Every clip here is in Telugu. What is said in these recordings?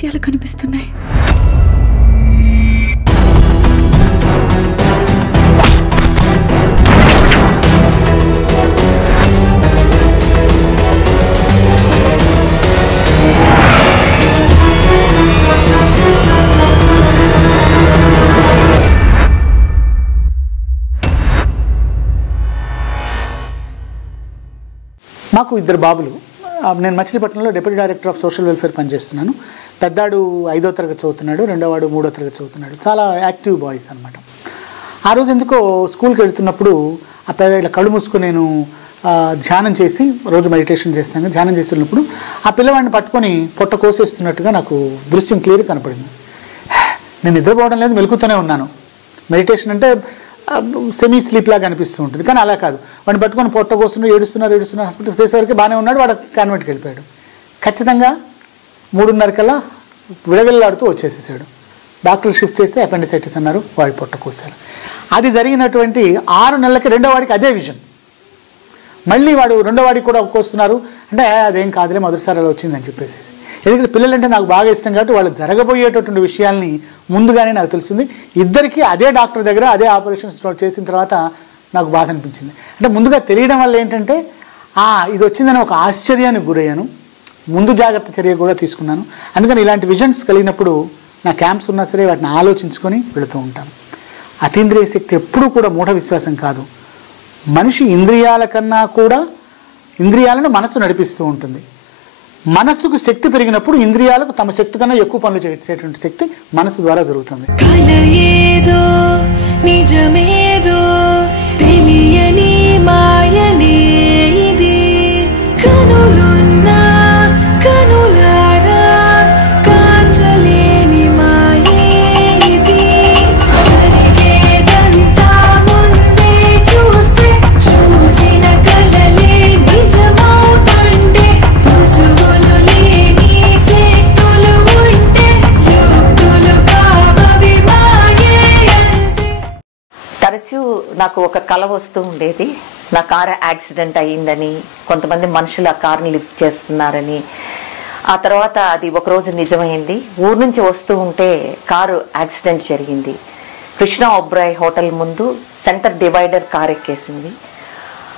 రహస్యాలు కనిపిస్తున్నాయి. మాకు ఇద్దరు బాబులు. నేను మచిలీపట్నంలో deputy director of social welfare పనిచేస్తున్నాను. పెద్దాడు ఐదో తరగతి చదువుతున్నాడు రెండోవాడు మూడో తరగతి చదువుతున్నాడు. చాలా యాక్టివ్ బాయ్స్ అనమాట ఆ రోజు ఎందుకో స్కూల్కి వెళ్తున్నప్పుడు ఆ పెద్ద ఇలా కళ్ళు మూసుకుని నేను ధ్యానం చేసి రోజు మెడిటేషన్ చేస్తాను. ధ్యానం చేస్తున్నప్పుడు ఆ పిల్లవాడిని పట్టుకొని పొట్ట కోసేస్తున్నట్టుగా నాకు దృశ్యం క్లియర్ కనపడింది. నేను నిద్రపోవడం లేదు మెలుకుతూనే ఉన్నాను. మెడిటేషన్ అంటే సెమీ స్లీప్ లాగా అనిపిస్తూ ఉంటుంది కానీ అలా కాదు. వాడిని పట్టుకొని పొట్ట కోస్తున్నారు ఏడుస్తున్నారు ఏడుస్తున్నారు హాస్పిటల్ చేసేవరకు బాగానే ఉన్నాడు వాడు కాన్వెంట్కి వెళ్ళిపోయాడు. ఖచ్చితంగా మూడున్నర విడవిల్లాడుతూ వచ్చేసేసాడు. డాక్టర్ షిఫ్ట్ చేస్తే అపెండిసైటిస్ అన్నారు వాడి పొట్ట కోసారు. అది జరిగినటువంటి ఆరు నెలలకి రెండో వాడికి అదే విజన్. మళ్ళీ వాడు రెండో వాడికి కూడా కోస్తున్నారు. అంటే అదేం కాదులే మొదటిసారి అలా వచ్చిందని చెప్పేసి ఎందుకంటే పిల్లలంటే నాకు బాగా ఇష్టం కాబట్టి వాళ్ళు జరగబోయేటటువంటి విషయాల్ని ముందుగానే నాకు తెలిసింది. ఇద్దరికీ అదే డాక్టర్ దగ్గర అదే ఆపరేషన్స్ చేసిన తర్వాత నాకు బాధ అనిపించింది. అంటే ముందుగా తెలియడం వల్ల ఏంటంటే ఇది వచ్చిందని ఒక ఆశ్చర్యానికి గురయ్యాను. ముందు జాగ్రత్త చర్య కూడా తీసుకున్నాను. అందుకని ఇలాంటి విజన్స్ కలిగినప్పుడు నా క్యాంప్స్ ఉన్నా సరే వాటిని ఆలోచించుకొని వెళుతూ ఉంటాను అతీంద్రియ శక్తి ఎప్పుడూ కూడా మూఢ విశ్వాసం కాదు. మనిషి ఇంద్రియాల కన్నా కూడా ఇంద్రియాలను మనసు నడిపిస్తూ ఉంటుంది. మనస్సుకు శక్తి పెరిగినప్పుడు ఇంద్రియాలకు తమ శక్తి కన్నా ఎక్కువ పనులు చేసేటువంటి శక్తి మనసు ద్వారా జరుగుతుంది. నిజమేదో తెలియని మాయనే నాకు ఒక కళ వస్తూ ఉండేది. నా కారు యాక్సిడెంట్ అయ్యిందని కొంతమంది మనుషులు ఆ కార్ని లిఫ్ట్ చేస్తున్నారని. ఆ తర్వాత అది ఒకరోజు నిజమైంది. ఊరు నుంచి వస్తూ ఉంటే కారు యాక్సిడెంట్ జరిగింది. కృష్ణ ఒబ్రాయ్ హోటల్ ముందు సెంటర్ డివైడర్ కార్ ఎక్కేసింది.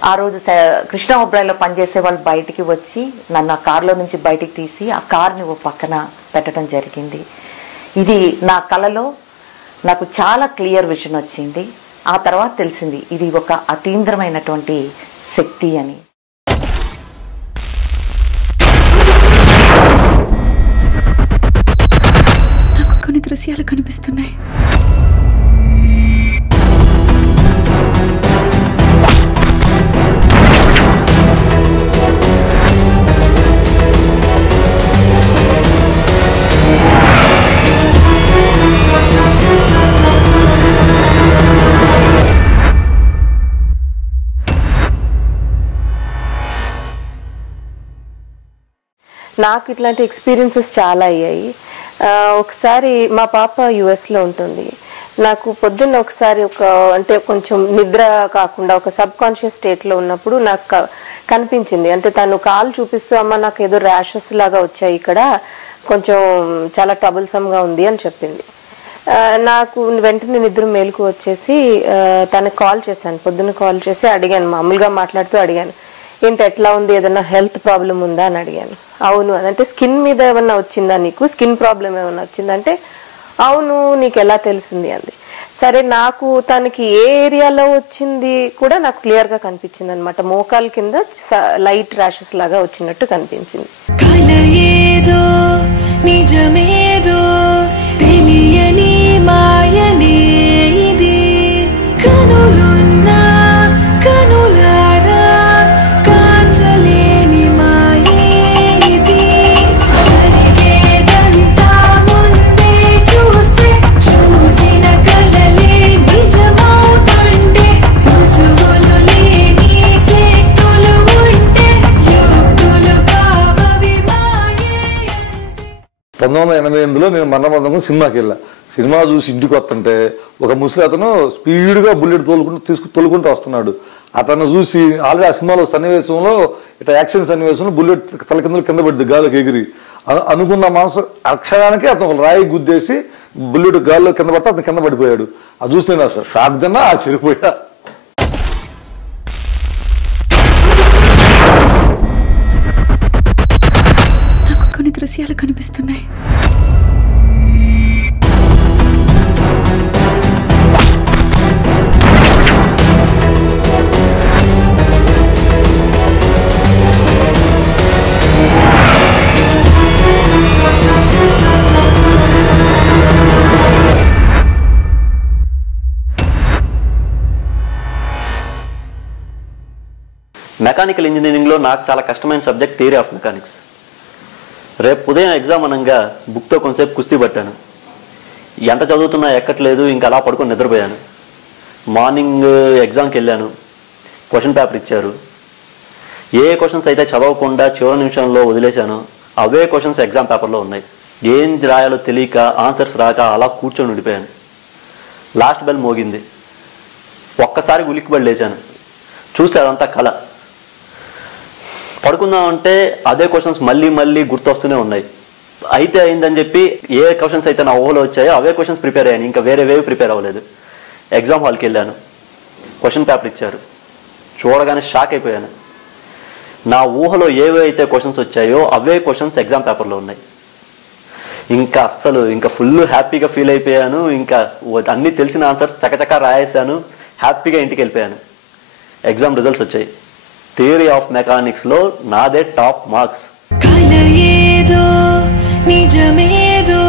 ఆ రోజు స- కృష్ణ ఒబ్రాయ్లో పనిచేసే వాళ్ళు బయటికి వచ్చి నన్ను ఆ కారులో నుంచి బయటికి తీసి ఆ కార్ని ఓ పక్కన పెట్టడం జరిగింది. ఇది నా కలలో నాకు చాలా క్లియర్ విజన్ వచ్చింది. ఆ తర్వాత తెలిసింది ఇది ఒక అతీంద్రమైనటువంటి శక్తి అని. నాకు కొన్ని దృశ్యాలు కనిపిస్తున్నాయి. నాకు ఇట్లాంటి ఎక్స్పీరియన్సెస్ చాలా అయ్యాయి. ఒకసారి మా పాప యుఎస్లో ఉంటుంది. నాకు పొద్దున్న ఒకసారి ఒక అంటే కొంచెం నిద్ర కాకుండా ఒక సబ్ కాన్షియస్ స్టేట్లో ఉన్నప్పుడు నాకు కనిపించింది. అంటే తను కాలు చూపిస్తూ అమ్మ నాకు ఏదో ర్యాషెస్ లాగా వచ్చాయి ఇక్కడ. కొంచెం చాలా ట్రబుల్సమ్గా ఉంది అని చెప్పింది. నాకు వెంటనే నిద్ర మేలుకు వచ్చేసి తనకు కాల్ చేశాను. పొద్దున్న కాల్ చేసి అడిగాను. మామూలుగా మాట్లాడుతూ అడిగాను. ఏంటి ఎట్లా ఉంది? ఏదైనా హెల్త్ ప్రాబ్లం ఉందా? అని అడిగాను. అవును. అంటే స్కిన్ మీద ఏమన్నా వచ్చిందా నీకు? స్కిన్ ప్రాబ్లం ఏమన్నా వచ్చిందంటే అవును నీకు ఎలా తెలిసింది అంది. సరే నాకు తనకి ఏ ఏరియాలో వచ్చింది కూడా నాకు క్లియర్గా కనిపించింది అనమాట మోకాల కింద లైట్ ర్యాషెస్ లాగా వచ్చినట్టు కనిపించింది. ఏదో నిజమేదో తెలియని మా పంతొమ్మిది వందల ఎనభై ఎనిమిదిలో నేను మరణబంధం సినిమాకి వెళ్ళా. సినిమా చూసి ఇంటికి వస్తుంటే ఒక ముసలి అతను స్పీడ్గా బుల్లెట్ తోలుకుంటూ తీసుకు తోలుకుంటూ వస్తున్నాడు. అతను చూసి ఆల్రెడీ ఆ సినిమాలో సన్నివేశంలో ఇట్లా యాక్షన్ సన్నివేశంలో బుల్లెట్ తల కింద కింద పడింది గాలికి ఎగిరి. అనుకున్న మనసు అక్షరానికి అతను ఒక రాయి గుద్దేసి బుల్లెట్ గాల్లో కింద పడితే అతను కింద పడిపోయాడు. అది చూస్తే నేను షాక్ జన్నా ఆశ్చర్యపోయా రహస్యాలు కనిపిస్తున్నాయి. మెకానికల్ ఇంజనీరింగ్లో నాకు చాలా కష్టమైన సబ్జెక్ట్ థియరీ ఆఫ్ మెకానిక్స్ రేపు ఉదయం ఎగ్జామ్ అనగా బుక్తో కొంతసేపు కుస్తీ పట్టాను. ఎంత చదువుతున్నా ఎక్కట్లేదు ఇంకా అలా పడుకొని నిద్రపోయాను. మార్నింగ్ ఎగ్జామ్కి వెళ్ళాను. క్వశ్చన్ పేపర్ ఇచ్చారు. ఏ క్వశ్చన్స్ అయితే చదవకుండా చివరి నిమిషంలో వదిలేశాను అవే క్వశ్చన్స్ ఎగ్జామ్ పేపర్లో ఉన్నాయి. ఏం రాయాలో తెలియక ఆన్సర్స్ రాక అలా కూర్చొని ఉండిపోయాను. లాస్ట్ బెల్ మోగింది. ఒక్కసారి ఉలిక్కిబడి లేచాను. చూస్తే అదంతా కళ. పడుకుందాం అంటే అదే క్వశ్చన్స్ మళ్ళీ మళ్ళీ గుర్తొస్తూనే ఉన్నాయి. అయితే అయిందని చెప్పి ఏ క్వశ్చన్స్ అయితే నా ఊహలో వచ్చాయో అవే క్వశ్చన్స్ ప్రిపేర్ అయ్యాను. ఇంకా వేరే వేవి ప్రిపేర్ అవ్వలేదు. ఎగ్జామ్ హాల్కి వెళ్ళాను. క్వశ్చన్ పేపర్ ఇచ్చారు. చూడగానే షాక్ అయిపోయాను. నా ఊహలో ఏవైతే క్వశ్చన్స్ వచ్చాయో అవే క్వశ్చన్స్ ఎగ్జామ్ పేపర్లో ఉన్నాయి. ఇంకా అస్సలు ఇంకా ఫుల్ హ్యాపీగా ఫీల్ అయిపోయాను. ఇంకా అన్నీ తెలిసిన ఆన్సర్స్ చకచకా రాయేశాను. హ్యాపీగా ఇంటికి వెళ్ళిపోయాను. ఎగ్జామ్ రిజల్ట్స్ వచ్చాయి. థియరీ ఆఫ్ మెకానిక్స్లో నాదే టాప్ మార్క్స్. నిజమేదో